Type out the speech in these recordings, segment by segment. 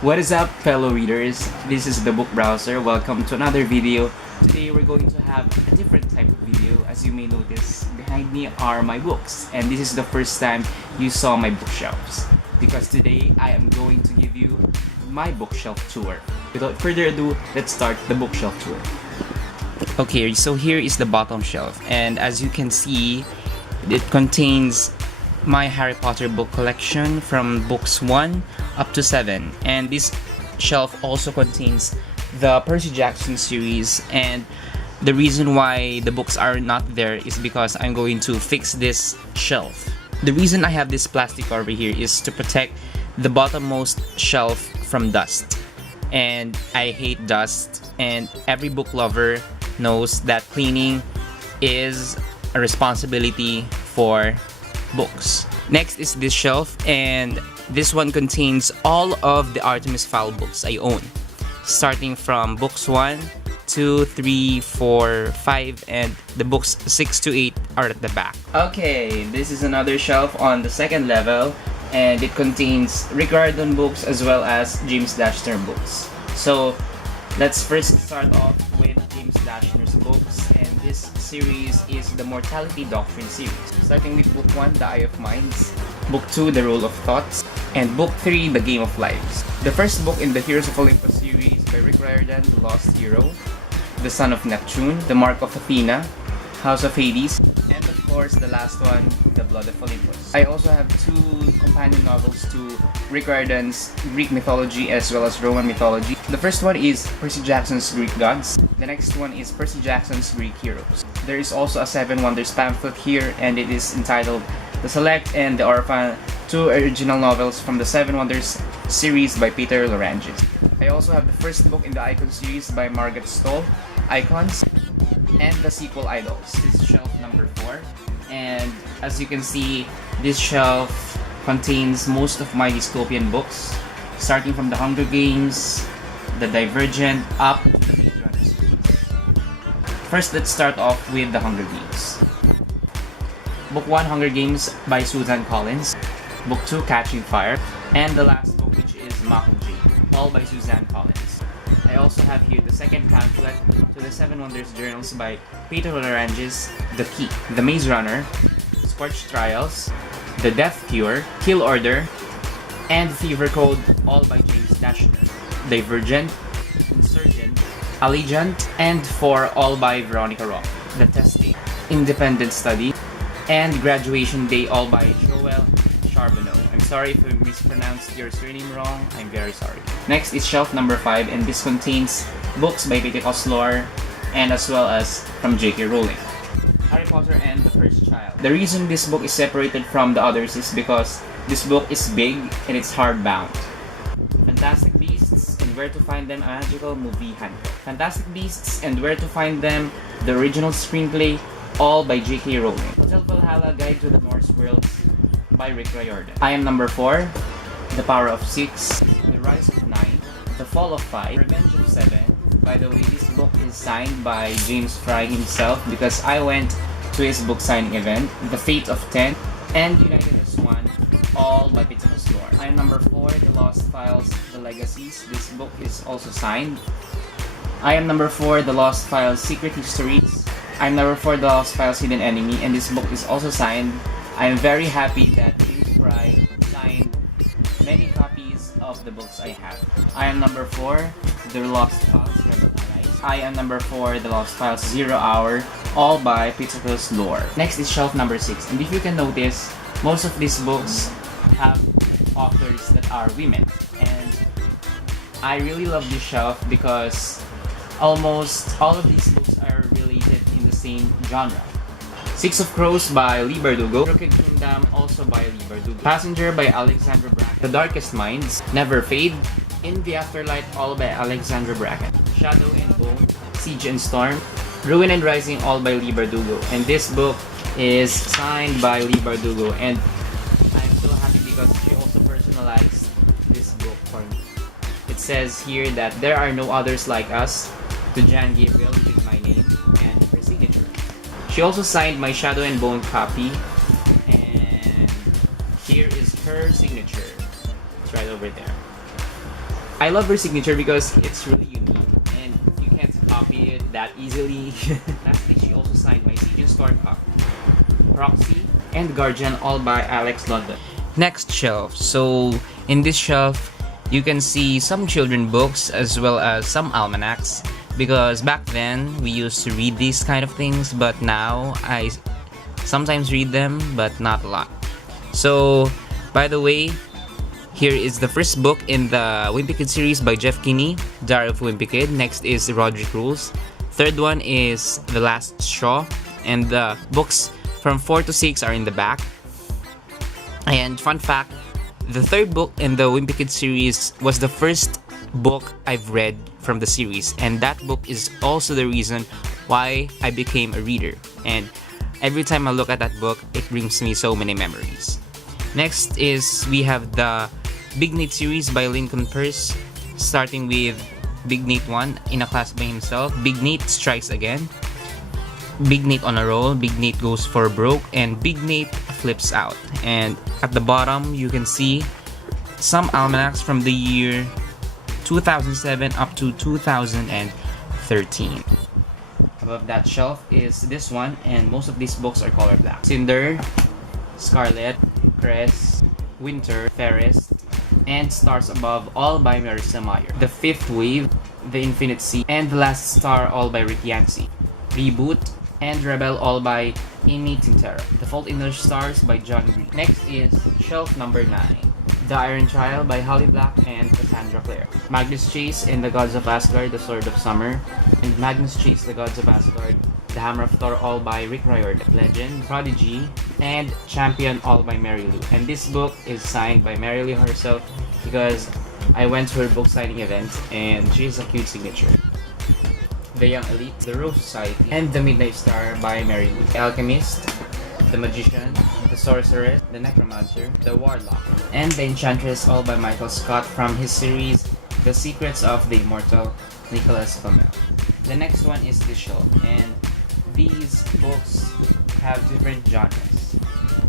What is up, fellow readers? This is the Book Browser. Welcome to another video. Today we're going to have a different type of video. As you may notice, behind me are my books, and this is the first time you saw my bookshelves, because today I am going to give you my bookshelf tour. Without further ado, let's start the bookshelf tour. Okay, so here is the bottom shelf, and as you can see, it contains my Harry Potter book collection from books 1 up to 7, and this shelf also contains the Percy Jackson series. And the reason why the books are not there is because I'm going to fix this shelf. The reason I have this plastic over here is to protect the bottommost shelf from dust, and I hate dust, and every book lover knows that cleaning is a responsibility for books. Next is this shelf, and this one contains all of the Artemis Fowl books I own, starting from books 1, 2, 3, 4, 5, and the books 6 to 8 are at the back. Okay, this is another shelf on the second level, and it contains Rick Riordan books as well as James Dashner books. So let's first start off with James Dashner's books, and this series is the Mortality Doctrine series. Starting with book 1, The Eye of Minds, book 2, The Role of Thoughts, and book 3, The Game of Lives. The first book in the Heroes of Olympus series by Rick Riordan, The Lost Hero, The Son of Neptune, The Mark of Athena, House of Hades, and of course the last one, The Blood of Olympus. I also have 2 companion novels to Rick Riordan's Greek mythology as well as Roman mythology. The first one is Percy Jackson's Greek Gods. The next one is Percy Jackson's Greek Heroes. There is also a 7 Wonders pamphlet here, and it is entitled The Select and The Orphan, 2 original novels from the 7 Wonders series by Peter Larangis. I also have the first book in the Icon series by Margaret Stoll, Icons, and the sequel Idols. This is shelf number 4, and as you can see, this shelf contains most of my dystopian books, starting from The Hunger Games, The Divergent, up to the Maze Runner series. First, let's start off with The Hunger Games. Book 1, Hunger Games by Susan Collins. Book 2, Catching Fire. And the last book, which is Mockingjay, all by Suzanne Collins. I also have here the second pamphlet to the 7 Wonders Journals by Peter Larangis, The Key, The Maze Runner, Scorched Trials, The Death Cure, Kill Order, and Fever Code, all by James Dashner. Divergent, Insurgent, Allegiant, and 4, all by Veronica Roth. The Testing, Independent Study, and Graduation Day, all by Joel Charbonneau. I'm sorry if I mispronounced your surname wrong. I'm very sorry. Next is shelf number 5, and this contains books by Peter Osler and as well as from J.K. Rowling. Harry Potter and the Cursed Child. The reason this book is separated from the others is because this book is big and it's hardbound. Fantastic Beasts and Where to Find Them, a Magical Movie Handbook. Fantastic Beasts and Where to Find Them, the original screenplay, all by J.K. Rowling. Hotel Valhalla, Guide to the Norse Worlds by Rick Riordan. I Am Number 4, The Power of 6, The Rise of 9, The Fall of 5, Revenge of 7. By the way, this book is signed by James Fry himself because I went to his book signing event. The Fate of 10 and United as One, all by Peter Osler. I Am Number 4, The Lost Files, The Legacies. This book is also signed. I Am Number 4, The Lost Files, Secret Histories. I Am Number 4, The Lost Files, Hidden Enemy, and this book is also signed. I am very happy that James Fry signed many copies of the books I have. I Am Number 4, The Lost Files, Rebel Allies. I Am Number 4, The Lost Files, 0 Hour, all by Peter Osler. Next is shelf number 6, and if you can notice, most of these books have authors that are women, and I really love this shelf because almost all of these books are related in the same genre. Six of Crows by Leigh Bardugo, Crooked Kingdom, also by Leigh Bardugo, Passenger by Alexandra Bracken, The Darkest Minds, Never Fade, In the Afterlight, all by Alexandra Bracken, Shadow and Bone, Siege and Storm, Ruin and Rising, all by Leigh Bardugo, and this book is signed by Leigh Bardugo, and I'm so happy because she also personalized this book for me. It says here that there are no others like us, to Jan Gabriel with my name and her signature. She also signed my Shadow and Bone copy, and here is her signature. It's right over there. I love her signature because it's really unique and you can't copy it that easily. Lastly, she also signed my Siege and Stormcock, Roxy, and Guardian, all by Alex London. Next shelf. So in this shelf, you can see some children books as well as some almanacs, because back then we used to read these kind of things, but now I sometimes read them, but not a lot. So, by the way, here is the first book in the Wimpy Kid series by Jeff Kinney, Diary of Wimpy Kid. Next is Roderick Rules. Third one is The Last Straw, and the books from 4 to 6 are in the back. And fun fact, the third book in the Wimpy Kid series was the first book I've read from the series, and that book is also the reason why I became a reader. And every time I look at that book, it brings me so many memories. Next is we have the Big Nate series by Lincoln Peirce, starting with Big Nate 1, In a Class by Himself, Big Nate Strikes Again, Big Nate on a Roll, Big Nate Goes for Broke, and Big Nate Flips Out. And at the bottom, you can see some almanacs from the year 2007 up to 2013. Above that shelf is this one, and most of these books are color black. Cinder, Scarlet, Cress, Winter, Ferris, and Stars Above, all by Marissa Meyer. The Fifth Wave, The Infinite Sea, and The Last Star, all by Rick Yancey. Reboot and Rebel, all by Amy Tintera. The Fault in Our Stars by John Green. Next is shelf number 9. The Iron Child by Holly Black and Cassandra Clare. Magnus Chase and the Gods of Asgard, The Sword of Summer. And Magnus Chase, The Gods of Asgard, The Hammer of Thor, all by Rick Riordan. Legend, Prodigy, and Champion, all by Mary Lou. And this book is signed by Mary Lou herself because I went to her book signing event and she has a cute signature. The Young Elite, The Rose Society, and The Midnight Star by Mary Lou. The Alchemist, The Magician, The Sorceress, The Necromancer, The Warlock, and The Enchantress, all by Michael Scott from his series The Secrets of the Immortal Nicholas Flamel. The next one is this shelf, and these books have different genres.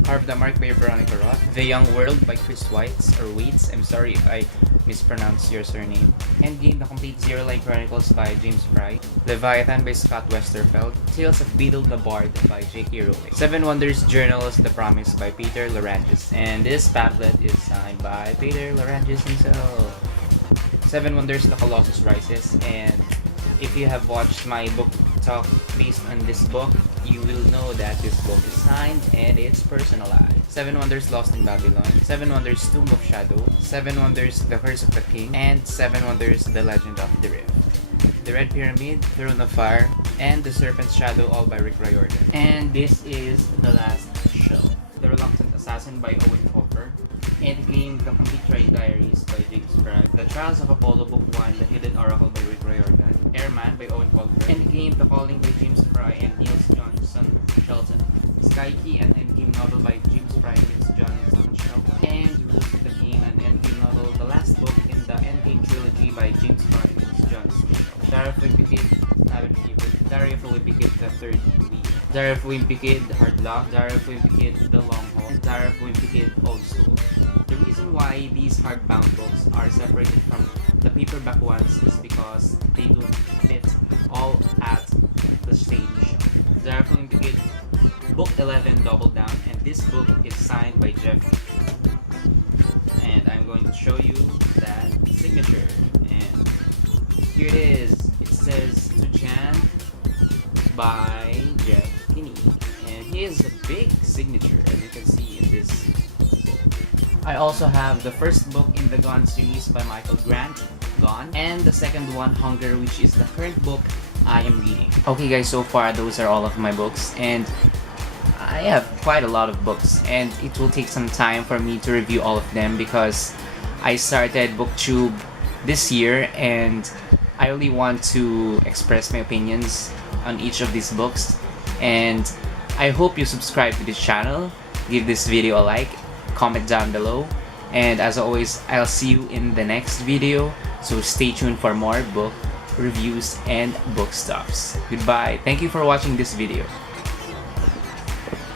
Carve the Mark by Veronica Roth, The Young World by Chris Weitz, I'm sorry if I mispronounce your surname. Endgame, The Complete Zero Line Chronicles by James Fry, Leviathan by Scott Westerfeld, Tales of Beetle the Bard by J.K. Rowling, Seven Wonders Journals, The Promise by Peter Larangis, and this pamphlet is signed by Peter Larangis himself. Seven Wonders, The Colossus Rises, and if you have watched my book talk based on this book, you will know that this book is signed and it's personalized. Seven Wonders, Lost in Babylon, Seven Wonders, Tomb of Shadow, Seven Wonders, The Curse of the King, and Seven Wonders, The Legend of the Rift. The Red Pyramid, Throne of Fire, and The Serpent's Shadow, all by Rick Riordan. And this is the last show. The Reluctant Assassin by Owen Colfer, Endgame, The Complete Train Diaries by James Fry, The Trials of Apollo Book 1, The Hidden Oracle by Rick Riordan, Airman by Owen Colfer, Endgame, The Calling by James Fry and Niels Johnson Shelton, Skykey, an Endgame novel by James Fry and Niels Johnson Shelton, and Rules of the Game, an Endgame novel, the last book in the Endgame trilogy by James Fry and Niels Johnson Shelton. Diary of Wimpy Kid, Cabin Fever, Diary of a Wimpy Kid, The Third Week, Diary of Wimpy Kid, Hard Luck, Diary of Wimpy Kid, The Long Haul, and Diary of Wimpy Kid, Old School. The reason why these hardbound books are separated from the paperback ones is because they don't fit all at the same shelf. Diary of Wimpy Kid, Book 11, Double Down, and this book is signed by Jeff. And I'm going to show you that signature. And here it is. It says To Jan by Jeff Kinney. And he has a big signature, as you can see in this book. I also have the first book in the Gone series by Michael Grant, Gone, and the second one, Hunger, which is the current book I am reading. Okay guys, so far those are all of my books, and I have quite a lot of books, and it will take some time for me to review all of them because I started BookTube this year and I really want to express my opinions on each of these books, and I hope you subscribe to this channel, give this video a like, comment down below, and as always, I'll see you in the next video, so stay tuned for more book reviews and book stuffs. Goodbye. Thank you for watching this video.